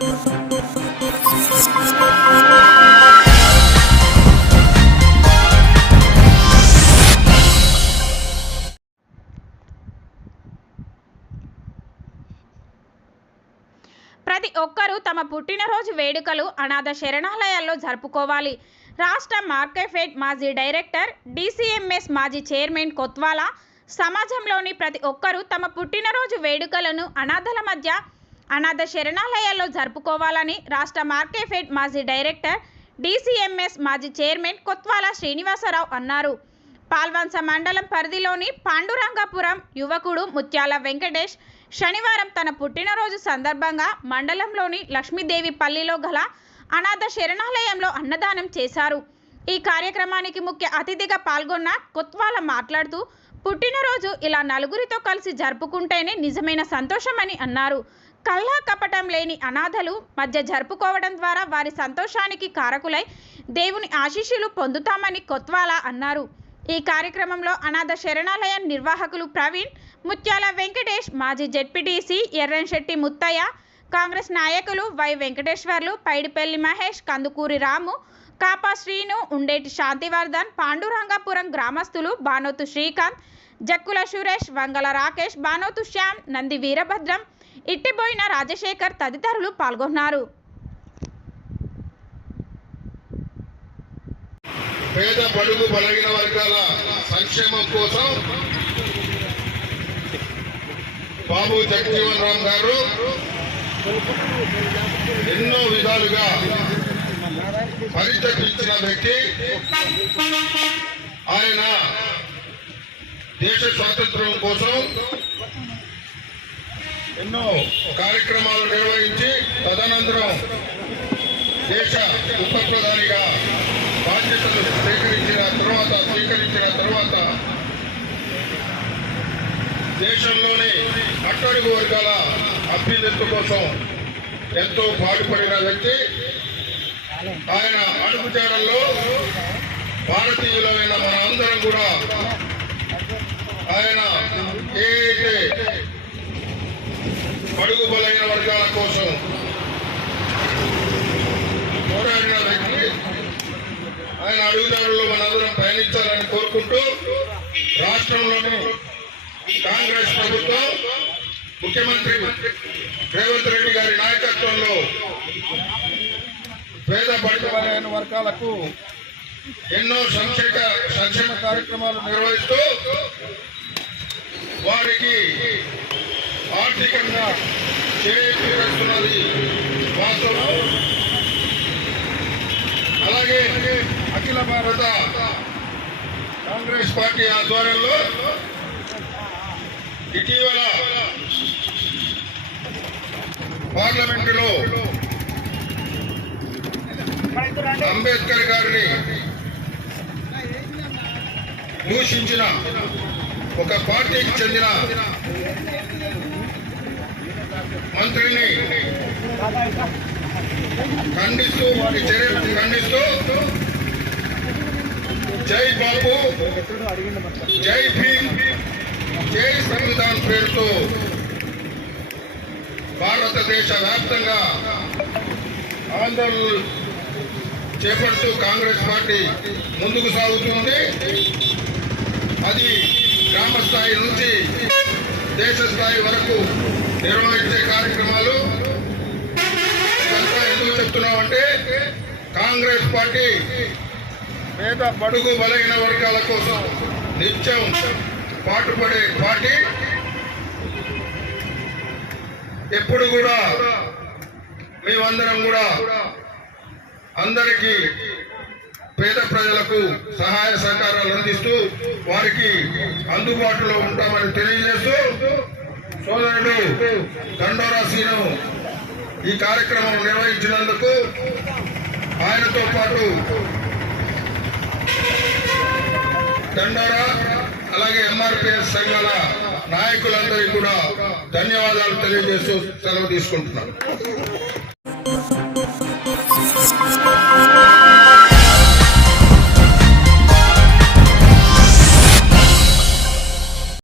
ప్రతి ఒక్కరూ తమ పుట్టినరోజు వేడుకలు అనాథ శరణాలయాల్లో జరుపుకోవాలి. రాష్ట్ర మార్కెఫెడ్ మాజీ డైరెక్టర్ డిసిఎంఎస్ మాజీ చైర్మన్ కొత్వాల సమాజంలోని ప్రతి ఒక్కరూ తమ పుట్టినరోజు వేడుకలను అనాథల మధ్య అనాథ శరణాలయాల్లో జరుపుకోవాలని రాష్ట్ర మార్కెఫెడ్ మాజీ డైరెక్టర్ డీసీఎంఎస్ మాజీ చైర్మన్ కొత్వాల శ్రీనివాసరావు అన్నారు. పాల్వంస మండలం పరిధిలోని పాండురంగాపురం యువకుడు ముత్యాల వెంకటేష్ శనివారం తన పుట్టినరోజు సందర్భంగా మండలంలోని లక్ష్మీదేవి పల్లిలో గల అనాథ శరణాలయంలో అన్నదానం చేశారు. ఈ కార్యక్రమానికి ముఖ్య అతిథిగా పాల్గొన్న కొత్వాల మాట్లాడుతూ పుట్టినరోజు ఇలా నలుగురితో కలిసి జరుపుకుంటేనే నిజమైన సంతోషమని అన్నారు. కల్లా కపటం లేని అనాథలు మధ్య జరుపుకోవడం ద్వారా వారి సంతోషానికి కారకులై దేవుని ఆశీస్సులు పొందుతామని కొత్వాల అన్నారు. ఈ కార్యక్రమంలో అనాథ శరణాలయం నిర్వాహకులు ప్రవీణ్ ముత్యాల వెంకటేష్ మాజీ జెడ్పీటీసీ ఎర్రన్శెట్టి ముత్తయ్య కాంగ్రెస్ నాయకులు వై వెంకటేశ్వర్లు పైడిపల్లి మహేష్ కందుకూరి రాము కాపా శ్రీను ఉండేటి శాంతివర్ధన్ పాండురంగాపురం గ్రామస్తులు బానోతు శ్రీకాంత్ జక్కుల సురేష్ వంగల రాకేష్ బానోతు శ్యామ్ నంది వీరభద్రం ఇట్టిబోయిన రాజశేఖర్ తదితరులు పాల్గొన్నారు. పేద బడుగు బలగిన వర్గాల సంక్షేమం కోసం బాబు జగజీవన్ రామ్ గారు ఎన్నో విధాలుగా పరిచయించిన వ్యక్తి. ఆయన దేశ స్వాతంత్ర్యం కోసం ఎన్నో కార్యక్రమాలు నిర్వహించి తదనంతరం దేశ ఉప ప్రధానిగా బాధ్యతలు స్వీకరించిన తర్వాత స్వీకరించిన తర్వాత దేశంలోని అట్టడుగు వర్గాల అభ్యున్నతి కోసం ఎంతో పాటుపడిన వ్యక్తి. ఆయన అడుగుజాడల్లో భారతీయులమైన మన అందరం కూడా ఆయన ఏ అయితే బడుగు బలైన వర్గాల కోసం పోరాడిన వ్యక్తి ఆయన అడుగుదారుల్లో మనందరం పయనించాలని కోరుకుంటూ రాష్ట్రంలోని కాంగ్రెస్ ప్రభుత్వం ముఖ్యమంత్రి రేవంత్ రెడ్డి గారి నాయకత్వంలో పేద పడిపోయిన వర్గాలకు ఎన్నో సంక్షేమ సంక్షేమ కార్యక్రమాలు నిర్వహిస్తూ వారికి ఆర్థికంగా చేస్తున్నది వాస్తవం. అలాగే అఖిల భారత కాంగ్రెస్ పార్టీ ఆధ్వర్యంలో ఇటీవల పార్లమెంటులో అంబేద్కర్ గారిని దూషించిన ఒక పార్టీకి చెందిన మంత్రిని ఖండిస్తూ వారి చర్యలను ఖండిస్తూ జై బాబు జై భీమ్ జై సంవిధాన్ పేరుతో భారతదేశ వ్యాప్తంగా ఆందోళనలు చేపడుతూ కాంగ్రెస్ పార్టీ ముందుకు సాగుతుంది. అది గ్రామ స్థాయి నుంచి దేశ స్థాయి వరకు నిర్వహించే కార్యక్రమాలు ఇదంతా ఎందుకు చెప్తున్నామంటే కాంగ్రెస్ పార్టీ పేద బడుగు బలహీన వర్గాల కోసం నిత్యం పాటుపడే పార్టీ. ఎప్పుడు కూడా మేమందరం కూడా అందరికీ పేద ప్రజలకు సహాయ సహకారాలు అందిస్తూ వారికి అందుబాటులో ఉంటామని తెలియజేస్తూ సోదరుడు దండోరా సీను ఈ కార్యక్రమం నిర్వహించినందుకు ఆయనతో పాటు దండోరా అలాగే ఎంఆర్పిఎస్ సంఘాల నాయకులందరికీ కూడా ధన్యవాదాలు తెలియజేస్తూ సెలవు తీసుకుంటున్నాను.